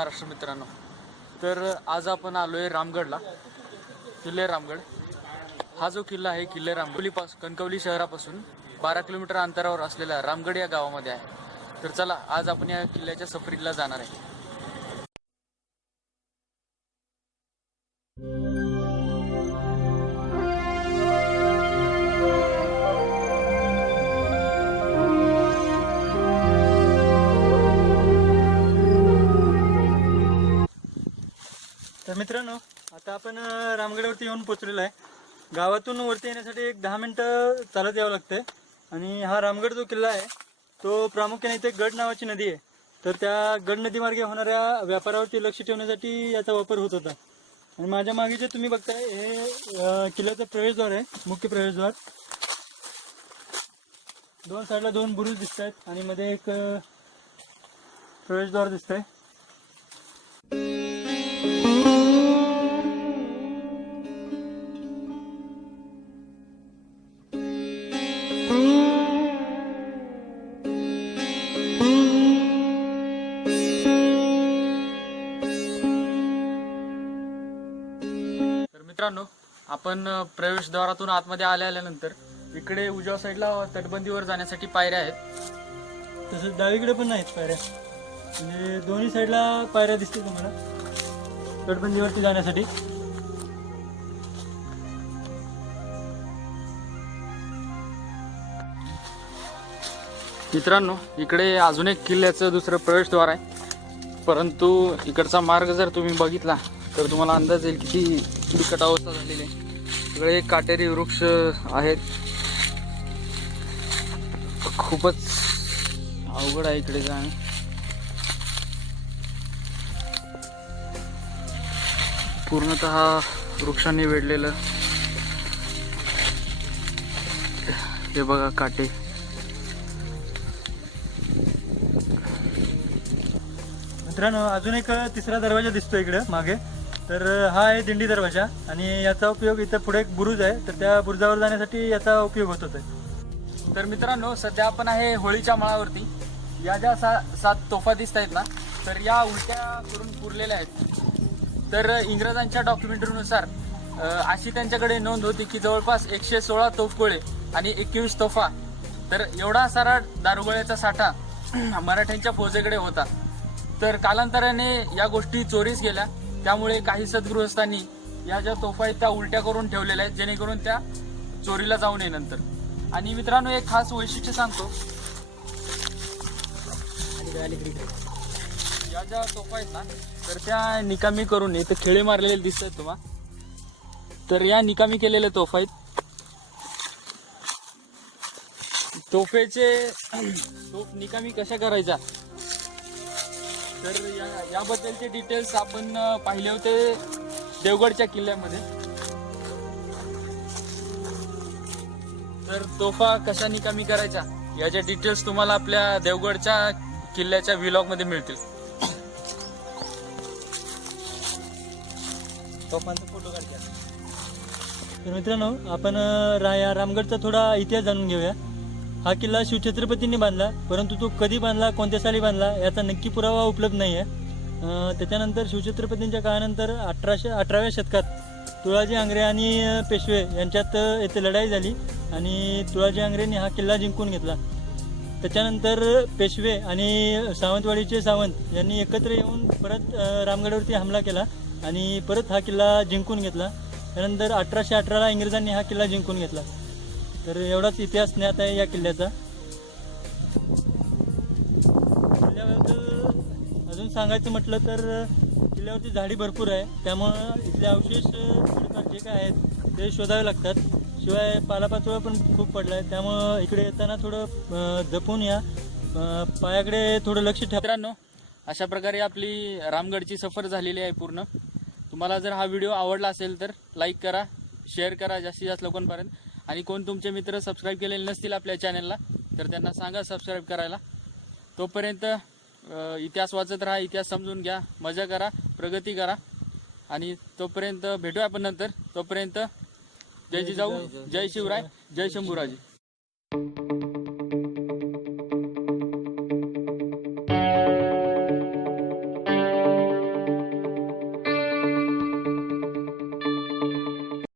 महाराष्ट्र मित्रांनो. तर आज आपण आलोय रामगडला किल्ले रामगड. हा जो किल्ला आहे किल्ले रामगडीपास कणकवली शहरापासून बारा किलोमीटर अंतरावर असलेल्या रामगड या गावामध्ये आहे. तर चला आज आपण या किल्ल्याच्या सफरीला जाणार आहे. तर मित्रांनो आता आपण अं, रामगडावरती येऊन पोचलेलो आहे. गावातून वरती येण्यासाठी एक दहा मिनिटं चालत यावं लागतंय. आणि हा रामगड जो किल्ला आहे तो प्रामुख्याने इथे गड नावाची नदी आहे. तर त्या गड नदीमार्गे होणाऱ्या व्यापारावरती लक्ष ठेवण्यासाठी याचा वापर होत होता. आणि माझ्या मागे जे तुम्ही बघताय हे किल्ल्याचं प्रवेशद्वार आहे मुख्य प्रवेशद्वार. दोन साईडला दोन बुरुज दिसत आहेत आणि मध्ये एक प्रवेशद्वार दिसतंय. तर मित्रांनो आपण प्रवेशद्वारातून आतमध्ये आल्या आल्यानंतर इकडे उजव्या साईडला तटबंदीवर जाण्यासाठी पायऱ्या आहेत. तसंच डावीकडे पण नाहीत पायऱ्या. म्हणजे दोन्ही साईडला पायऱ्या दिसतील तुम्हाला तटबंदीवरती जाण्यासाठी. मित्रांनो इकडे अजून एक किल्ल्याचं दुसरं प्रवेशद्वार आहे. परंतु इकडचा मार्ग जर तुम्ही बघितला तर तुम्हाला अंदाज येईल किती बिकट अवस्था झालेली आहे. सगळे काटेरी वृक्ष आहेत. खूपच अवघड आहे इकडे जाणं. पूर्णतः वृक्षांनी वेढलेलं. हे बघा काटे. मित्रांनो अजून एक तिसरा दरवाजा दिसतो इकडे मागे. तर हा आहे दिंडी दरवाजा आणि याचा उपयोग इथं पुढे एक बुरुज आहे. तर त्या बुरुजावर जाण्यासाठी याचा उपयोग होत होता तर मित्रांनो सध्या आपण आहे होळीच्या मळावरती. या ज्या सा सात तोफा दिसत आहेत ना तर या उलट्या करून पुरलेल्या आहेत. तर इंग्रजांच्या डॉक्युमेंटरीनुसार अशी त्यांच्याकडे नोंद होती की जवळपास एकशे सोळा तोफगोळे आणि एकवीस तोफा. तर एवढा सारा दारुगोळ्याचा साठा मराठ्यांच्या फौजेकडे होता. तर कालांतराने या गोष्टी चोरीस गेल्या. त्यामुळे काही सद्गृहस्थांनी या ज्या तोफा आहेत त्या उलट्या करून ठेवलेल्या आहेत जेणेकरून त्या चोरीला जाऊ नये नंतर. आणि मित्रांनो एक खास वैशिष्ट्य सांगतो. या ज्या तोफा आहेत ना तर त्या निकामी करून इथं खेळे मारलेले दिसतात तुम्हाला तर या निकामी केलेल्या तोफा आहेत. तोफेचे तोफ निकामी कशा करायचा? तर या याबद्दलचे डिटेल्स आपण पाहिले होते देवगडच्या किल्ल्यामध्ये. तर तोफा कशा निकामी करायच्या याच्या डिटेल्स तुम्हाला आपल्या देवगडच्या किल्ल्याच्या व्लॉगमध्ये मिळतील. तोफांचा फोटो काढ तर मित्रांनो आपण रा या रामगडचा थोडा इतिहास जाणून घेऊया. हा किल्ला शिवछत्रपतींनी बांधला परंतु तो कधी बांधला कोणत्या साली बांधला याचा नक्की पुरावा उपलब्ध नाही आहे त्याच्यानंतर शिवछत्रपतींच्या काळानंतर अठराशे अठराव्या शतकात तुळाजी आंग्रे आणि पेशवे यांच्यात येथे लढाई झाली आणि तुळाजी आंग्रेंनी हा किल्ला जिंकून घेतला. त्याच्यानंतर पेशवे आणि सावंतवाडीचे सावंत यांनी एकत्र येऊन परत रामगडवरती रामगडावरती हमला केला आणि परत हा किल्ला जिंकून घेतला. त्यानंतर अठराशे अठराला इंग्रजांनी हा किल्ला जिंकून घेतला. तर एवढाच इतिहास ज्ञात आहे या किल्ल्याचा. किल्ल्याबद्दल अजून सांगायचं म्हटलं तर किल्ल्यावरती झाडी भरपूर आहे. त्यामुळं इथले अवशेष थोडेफार जे काय आहेत ते शोधावे लागतात. शिवाय पालापाचोळा पण खूप पडला आहे त्यामुळं इकडे येताना थोडं जपून या. पायाकडे थोडं लक्ष ठेवा. अशा प्रकारे आपली रामगडची सफर झालेली आहे पूर्ण. तुम्हाला जर हा व्हिडिओ आवडला असेल तर लाईक करा शेअर करा जास्तीत जास्त लोकांपर्यंत. आणि कोण तुमचे मित्र सबस्क्राईब केलेले नसतील आपल्या चॅनलला तर त्यांना सांगा सबस्क्राईब करायला. तोपर्यंत इतिहास वाचत राहा इतिहास समजून घ्या मजा करा प्रगती करा. आणि तोपर्यंत भेटूया आपण नंतर. तोपर्यंत जय जिजाऊ जय शिवराय जय शंभूराजे.